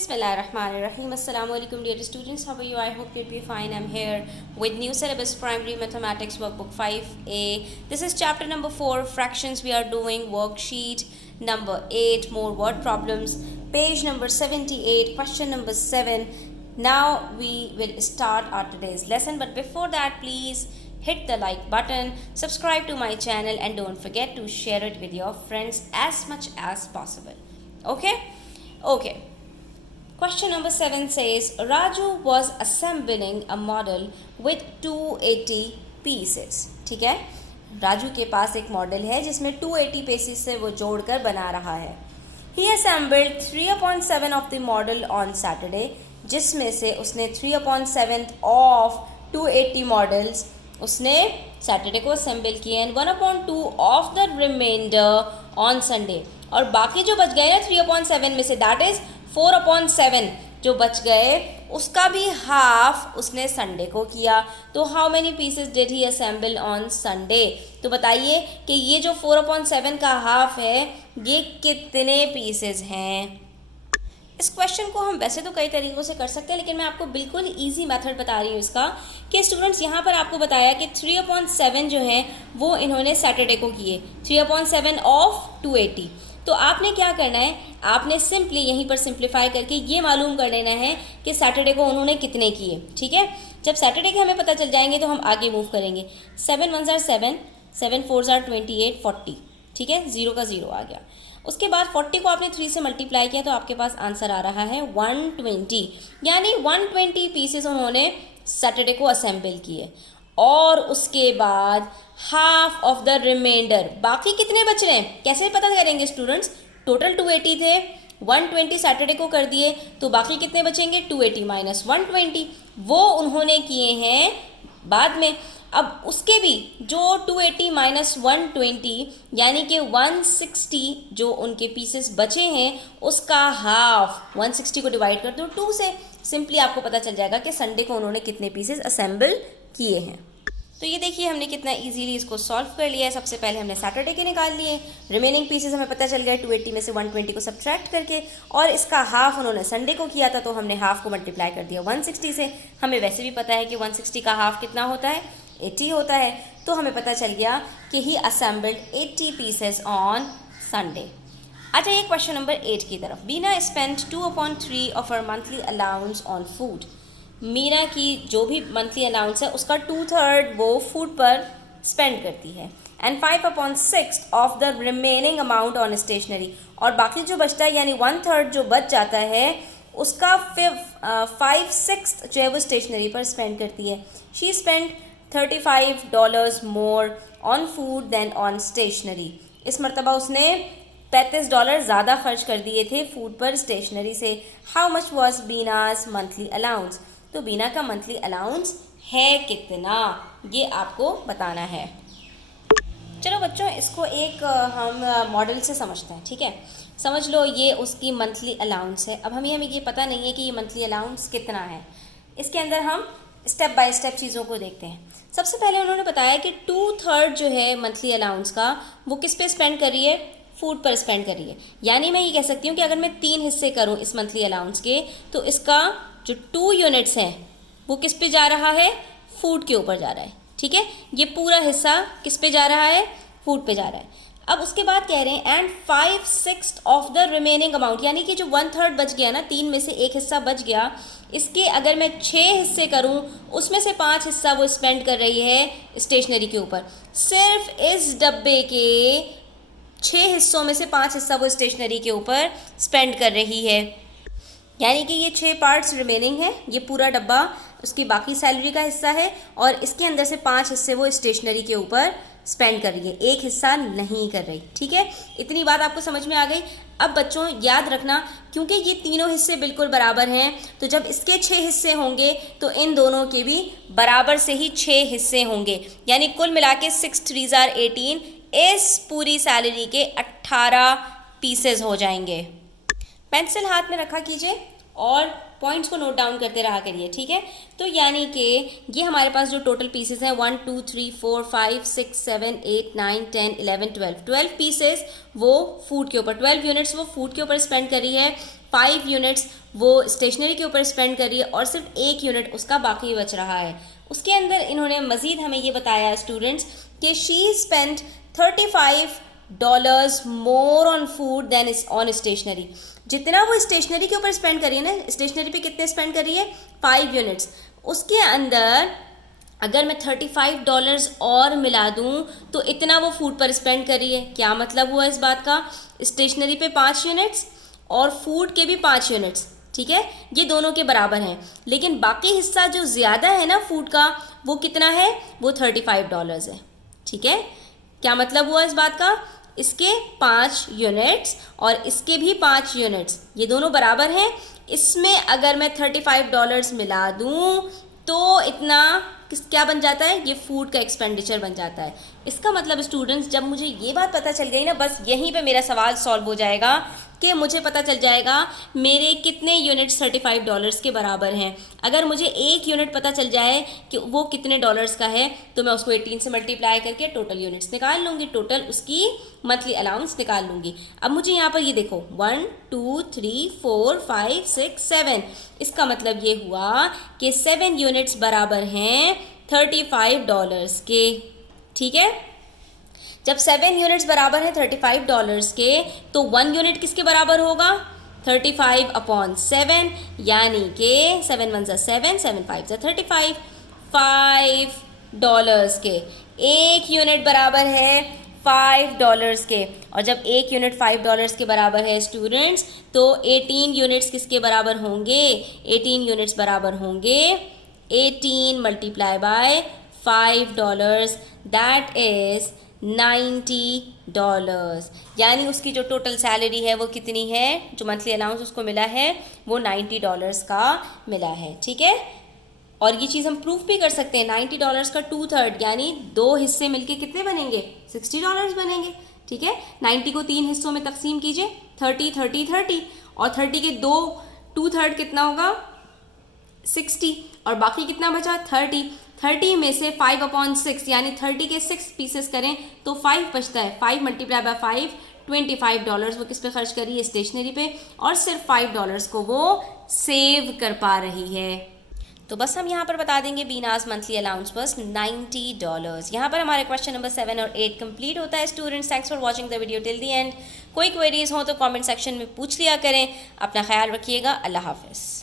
Bismillahirrahmanirrahim. Assalamu alaikum dear students. How are you? I hope you'll be fine. I'm here with new syllabus primary mathematics workbook 5A. This is chapter number 4 fractions. We are doing worksheet number 8 more word problems. Page number 78 question number 7. Now we will start our today's lesson, but before that please hit the like button, subscribe to my channel and don't forget to share it with your friends as much as possible. Okay. Question number 7 says Raju was assembling a model with 280 pieces. ठीक है, राजू के पास एक model है जिसमें 280 pieces से वो जोड़कर बना रहा है. He assembled 3/7 of the model on Saturday, जिसमें से उसने 3/7 of 280 मॉडल्स उसने सैटरडे को असेंबल किए and 1/2 of the remainder on Sunday. और बाकी जो बच गए ना 3/7 में से, दैट इज 4/7 जो बच गए उसका भी हाफ उसने संडे को किया. तो how many pieces did he assemble on Sunday? तो बताइए कि ये जो 4/7 का हाफ है ये कितने पीसेस हैं. इस क्वेश्चन को हम वैसे तो कई तरीक़ों से कर सकते हैं, लेकिन मैं आपको बिल्कुल इजी मेथड बता रही हूँ इसका कि स्टूडेंट्स यहाँ पर आपको बताया कि 3/7 जो है वो इन्होंने सैटरडे को किए, 3/7 ऑफ 280. तो आपने क्या करना है, आपने सिंपली यहीं पर सिंप्लीफाई करके ये मालूम कर लेना है कि सैटरडे को उन्होंने कितने किए. ठीक है, जब सैटरडे के हमें पता चल जाएंगे तो हम आगे मूव करेंगे. 7 1s are 7, 7 4s are 28, 40. ठीक है, 0 का 0 आ गया. उसके बाद 40 को आपने 3 से मल्टीप्लाई किया तो आपके पास आंसर आ रहा है 120. यानी 120 पीसेस उन्होंने सैटरडे को असेंबल किए. और उसके बाद हाफ ऑफ द रिमाइंडर, बाकी कितने बच रहे हैं कैसे पता करेंगे स्टूडेंट्स? टोटल 280 थे, 120 सैटरडे को कर दिए तो बाकी कितने बचेंगे? 280 माइनस 120. वो उन्होंने किए हैं बाद में. अब उसके भी जो 280 माइनस 120 यानी कि 160 जो उनके पीसेस बचे हैं उसका हाफ 160 को डिवाइड कर दो 2 से. सिंपली आपको पता चल जाएगा कि संडे को उन्होंने कितने पीसेस असेंबल किए हैं. तो ये देखिए हमने कितना इजीली इसको सॉल्व कर लिया है. सबसे पहले हमने सैटरडे के निकाल लिए, रिमेनिंग पीसेस हमें पता चल गया 280 में से 120 को सब्ट्रैक्ट करके, और इसका हाफ उन्होंने संडे को किया था तो हमने हाफ को मल्टीप्लाई कर दिया 160 से. हमें वैसे भी पता है कि 160 का हाफ कितना होता है? 80 होता है. तो हमें पता चल गया कि he assembled 80 pieces on Sunday. अच्छा, ये क्वेश्चन नंबर 8 की तरफ. Bina spent 2/3 of her monthly allowance on food. Meena की जो भी मंथली अलाउंस है उसका 2/3 वो फूड पर स्पेंड करती है. And 5/6 of the remaining amount on stationery. और बाकी जो बचता है यानी 1/3 जो बच जाता है उसका 5/6 जो है वो स्टेशनरी पर स्पेंड करती है. She spend $35 more on food than on stationery. इस मरतबा उसने $35 ज़्यादा खर्च कर दिए थे फूड पर स्टेशनरी से. How much was Bina's monthly allowance? तो बीना का मंथली अलाउंस है कितना ये आपको बताना है. चलो बच्चों, इसको एक हम मॉडल से समझते हैं. ठीक है, समझ लो ये उसकी मंथली अलाउंस है. अब हमें ये पता नहीं है कि ये मंथली अलाउंस कितना है. इसके अंदर हम स्टेप बाय स्टेप चीज़ों को देखते हैं. सबसे पहले उन्होंने बताया कि 2/3 जो है मंथली अलाउंस का वो किस पे स्पेंड कर रही है? फूड पर स्पेंड कर रही है. यानी मैं ये कह सकती हूँ कि अगर मैं 3 हिस्से करूँ इस मंथली अलाउंस के तो इसका जो 2 यूनिट्स हैं वो किस पे जा रहा है? फूड के ऊपर जा रहा है. ठीक है, ये पूरा हिस्सा किस पे जा रहा है? फूड पे जा रहा है. अब उसके बाद कह रहे हैं and 5/6 of the remaining amount, यानी कि जो 1/3 बच गया ना, 3 में से एक हिस्सा बच गया, इसके अगर मैं 6 हिस्से करूं उसमें से 5 हिस्सा वो स्पेंड कर रही है स्टेशनरी के ऊपर. सिर्फ इस डब्बे के 6 हिस्सों में से 5 हिस्सा वो स्टेशनरी के ऊपर स्पेंड कर रही है. यानी कि ये 6 पार्ट्स रिमेनिंग है, ये पूरा डब्बा उसकी बाकी सैलरी का हिस्सा है और इसके अंदर से 5 हिस्से वो स्टेशनरी के ऊपर स्पेंड कर रही है, एक हिस्सा नहीं कर रही. ठीक है, इतनी बात आपको समझ में आ गई. अब बच्चों याद रखना, क्योंकि ये तीनों हिस्से बिल्कुल बराबर हैं तो जब इसके 6 हिस्से होंगे तो इन दोनों के भी बराबर से ही 6 हिस्से होंगे. यानी कुल मिला के 6 3s are 18. इस पूरी सैलरी के 18 पीसेस हो जाएंगे. पेंसिल हाथ में रखा कीजिए और पॉइंट्स को नोट डाउन करते रहा करिए. ठीक है, तो यानी कि ये हमारे पास जो टोटल पीसेस हैं 1 2 3 4 5 6 7 8 9 10 11 12 पीसेस वो फूड के ऊपर, 12 यूनिट्स वो फूड के ऊपर स्पेंड कर रही है. 5 यूनिट्स वो स्टेशनरी के ऊपर स्पेंड कर रही है और सिर्फ 1 यूनिट उसका बाकी बच रहा है। उसके अंदर इन्होंने मज़ीद हमें ये बताया स्टूडेंट्स कि she spend $35 more on food than on stationery. जितना वो स्टेशनरी के ऊपर स्पेंड करी है ना, स्टेशनरी पे कितने स्पेंड करी है, 5 यूनिट्स, उसके अंदर अगर मैं $35 और मिला दूं तो इतना वो फूड पर स्पेंड करी है। क्या मतलब हुआ इस बात का, स्टेशनरी पे 5 यूनिट्स और फूड के भी 5 यूनिट्स, ठीक है, ये दोनों के बराबर हैं, लेकिन बाकी हिस्सा जो ज़्यादा है ना फूड का, वो कितना है, वो $35 है। ठीक है, क्या मतलब हुआ इस बात का, इसके 5 यूनिट्स और इसके भी 5 यूनिट्स, ये दोनों बराबर हैं। इसमें अगर मैं $35 मिला दूं तो इतना क्या बन जाता है, ये फूड का एक्सपेंडिचर बन जाता है। इसका मतलब स्टूडेंट्स, जब मुझे ये बात पता चल गई ना, बस यहीं पे मेरा सवाल सॉल्व हो जाएगा कि मुझे पता चल जाएगा मेरे कितने यूनिट्स $35 के बराबर हैं। अगर मुझे 1 यूनिट पता चल जाए कि वो कितने डॉलर्स का है तो मैं उसको 18 से मल्टीप्लाई करके टोटल यूनिट्स निकाल लूँगी, टोटल उसकी मंथली अलाउंस निकाल लूँगी। अब मुझे यहाँ पर ये देखो 1 2 3 4 5 6 7, इसका मतलब ये हुआ कि 7 यूनिट्स बराबर हैं $35 के। ठीक है, जब 7 यूनिट्स बराबर हैं $35 के तो 1 यूनिट किसके बराबर होगा, 35/7, यानी कि 7 1 7, 7 5 35, $5 के। 1 यूनिट बराबर है $5 के, और जब 1 यूनिट $5 के बराबर है स्टूडेंट्स तो 18 यूनिट्स किसके बराबर होंगे, 18 यूनिट्स बराबर होंगे 18 मल्टीप्लाई बाय $5, दैट इज़ $90, यानी उसकी जो टोटल सैलरी है वो कितनी है, जो मंथली अलाउंस उसको मिला है वो $90 का मिला है। ठीक है, और ये चीज़ हम प्रूफ भी कर सकते हैं, $90 का 2/3 यानी 2 हिस्से मिलके कितने बनेंगे, $60 बनेंगे। ठीक है, 90 को 3 हिस्सों में तकसीम कीजिए, 30 30 30, और 30 के 2/3 कितना होगा, 60, और बाकी कितना बचा, 30 में से 5/6 यानी 30 के 6 पीसेस करें तो 5 बचता है। 5 मल्टीप्लाई बाय 5, $25 वो किस पे खर्च करी है, स्टेशनरी पे, और सिर्फ $5 को वो सेव कर पा रही है। तो बस हम यहाँ पर बता देंगे बीनाज मंथली अलाउंस बस $90। यहाँ पर हमारे क्वेश्चन नंबर 7 और 8 कंप्लीट होता है students. Thanks for watching the video till the and. कोई क्वेरीज हो तो कमेंट सेक्शन में पूछ लिया करें। अपना ख्याल रखिएगा, अल्लाह हाफिज़।